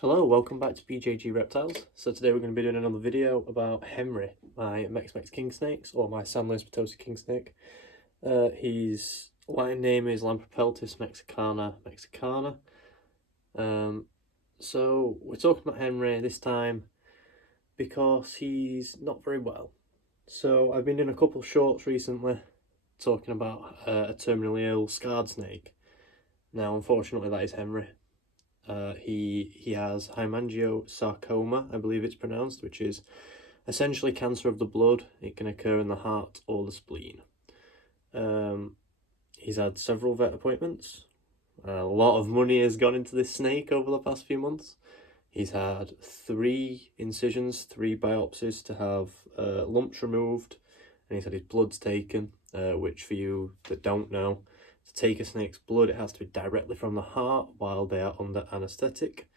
Hello, welcome back to PJG Reptiles. So today we're going to be doing another video about Henry, my Mex Mex Kingsnakes, or my San Luis Potosi Kingsnake. His Latin name is Lampropeltis mexicana. So we're talking about Henry this time because he's not very well. So I've been doing a couple shorts recently talking about a terminally ill scarred snake. Now unfortunately that is Henry. He has hemangiosarcoma, I believe it's pronounced, which is essentially cancer of the blood. It can occur in the heart or the spleen. He's had several vet appointments. A lot of money has gone into this snake over the past few months. He's had 3 incisions, 3 biopsies to have lumps removed, and he's had his bloods taken, which for you that don't know, to take a snake's blood, it has to be directly from the heart while they are under anaesthetic.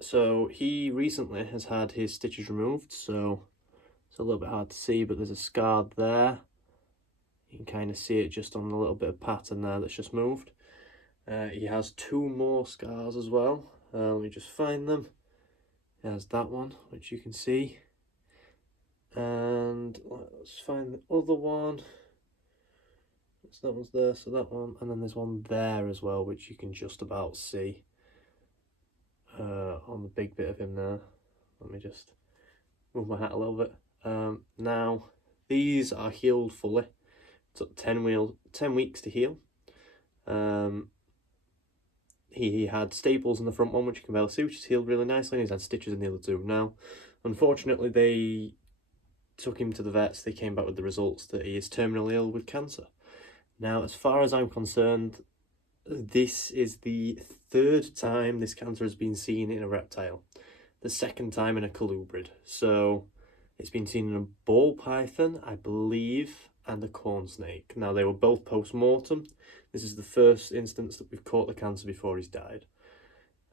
So he recently has had his stitches removed, so it's a little bit hard to see, but there's a scar there. You can kind of see it just on a little bit of pattern there that's just moved. He has 2 more scars as well. Let me just find them. He has that one, which you can see. And let's find the other one. So that one's there, so that one, and then there's one there as well, which you can just about see on the big bit of him there. Let me just move my hat a little bit. Now, these are healed fully. It took 10 weeks to heal. He had staples in the front one, which you can barely see, which is healed really nicely, and he's had stitches in the other 2. Now, unfortunately, they took him to the vets. They came back with the results that he is terminally ill with cancer. Now, as far as I'm concerned, this is the 3rd time this cancer has been seen in a reptile. The 2nd time in a colubrid. So, it's been seen in a ball python, I believe, and a corn snake. Now, they were both post-mortem. This is the first instance that we've caught the cancer before he's died.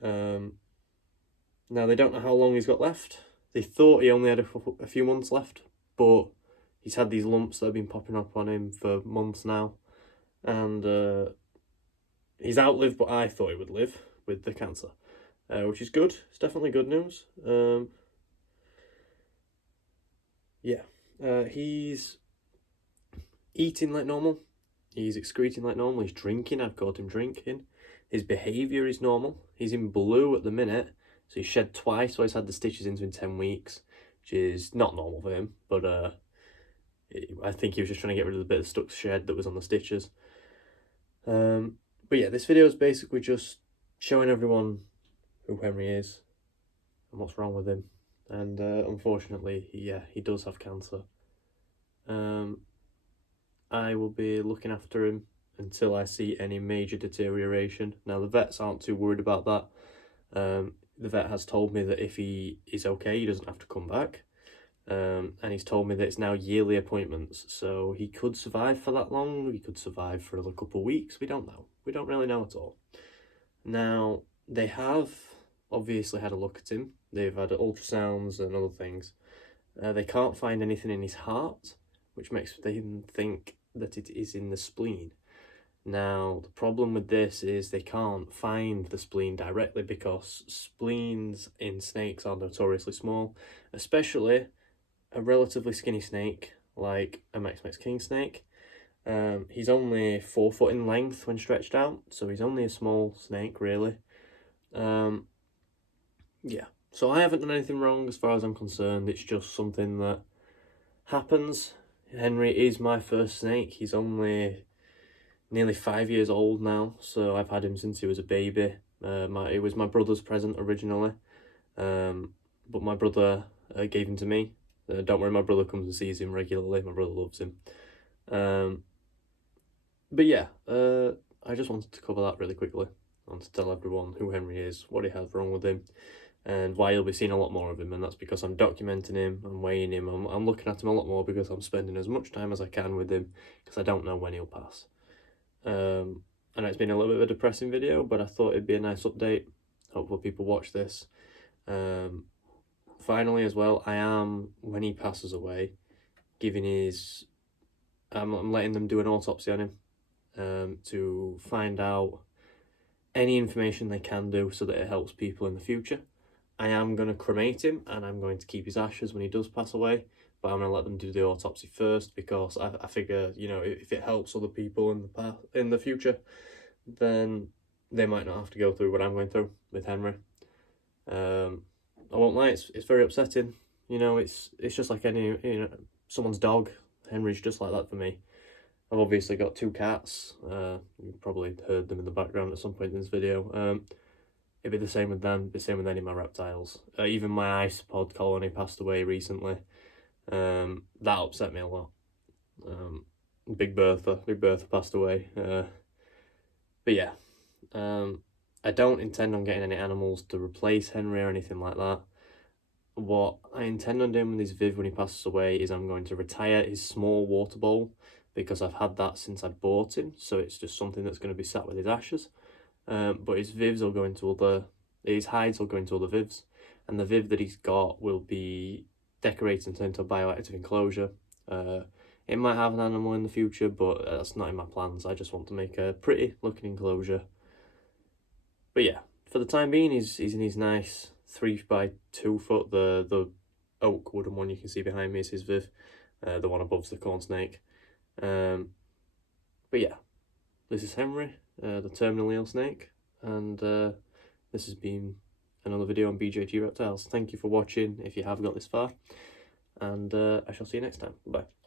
Now, they don't know how long he's got left. They thought he only had a few months left, but he's had these lumps that have been popping up on him for months now. And he's outlived what I thought he would live with the cancer, which is good. It's definitely good news. He's eating like normal. He's excreting like normal. He's drinking. I've caught him drinking. His behaviour is normal. He's in blue at the minute. So he's shed twice, so he's had the stitches into in 10 weeks, which is not normal for him. But I think he was just trying to get rid of the bit of stuck shed that was on the stitches. But yeah, this video is basically just showing everyone who Henry is and what's wrong with him. And unfortunately, he does have cancer. I will be looking after him until I see any major deterioration. Now, the vets aren't too worried about that. The vet has told me that if he is okay, he doesn't have to come back. And he's told me that it's now yearly appointments, so he could survive for that long. He could survive for a couple of weeks. We don't know. We don't really know at all. Now, they have obviously had a look at him. They've had ultrasounds and other things. They can't find anything in his heart, which makes them think that it is in the spleen. Now, the problem with this is they can't find the spleen directly because spleens in snakes are notoriously small, especially a relatively skinny snake like a Mex Mex Kingsnake. He's only 4 foot in length when stretched out, so he's only a small snake, really. Yeah, so I haven't done anything wrong as far as I'm concerned. It's just something that happens. Henry is my first snake. He's only nearly 5 years old now, so I've had him since he was a baby. It was my brother's present originally, but my brother gave him to me. Don't worry, my brother comes and sees him regularly. My brother loves him. But yeah, I just wanted to cover that really quickly. I want to tell everyone who Henry is, what he has wrong with him, and why you'll be seeing a lot more of him. And that's because I'm documenting him, I'm weighing him, I'm looking at him a lot more because I'm spending as much time as I can with him because I don't know when he'll pass. And it's been a little bit of a depressing video, but I thought it'd be a nice update. Hopefully people watch this. Finally as well, I am, when he passes away, I'm letting them do an autopsy on him to find out any information they can do so that it helps people in the future. I am going to cremate him, and I'm going to keep his ashes when he does pass away, but I'm going to let them do the autopsy first, because I figure, you know, if it helps other people in the future, then they might not have to go through what I'm going through with Henry. I won't lie, it's very upsetting. You know, it's just like any, you know, someone's dog. Henry's just like that for me. I've obviously got 2 cats. You've probably heard them in the background at some point in this video. It'd be the same with them, the same with any of my reptiles. Even my isopod colony passed away recently. That upset me a lot. Big Bertha passed away. But yeah, I don't intend on getting any animals to replace Henry or anything like that. What I intend on doing with his Viv when he passes away is I'm going to retire his small water bowl, because I've had that since I bought him, so it's just something that's going to be sat with his ashes. But his Vivs will go into his hides will go into other Vivs, and the Viv that he's got will be decorated and turned into a bioactive enclosure. It might have an animal in the future, but that's not in my plans. I just want to make a pretty looking enclosure. But yeah, for the time being, he's in his nice 3x2 foot. The oak wooden one you can see behind me is his Viv. The one above's the corn snake. But yeah, this is Henry, the terminally ill snake, and this has been another video on BJG Reptiles. Thank you for watching if you have got this far, and I shall see you next time. Bye.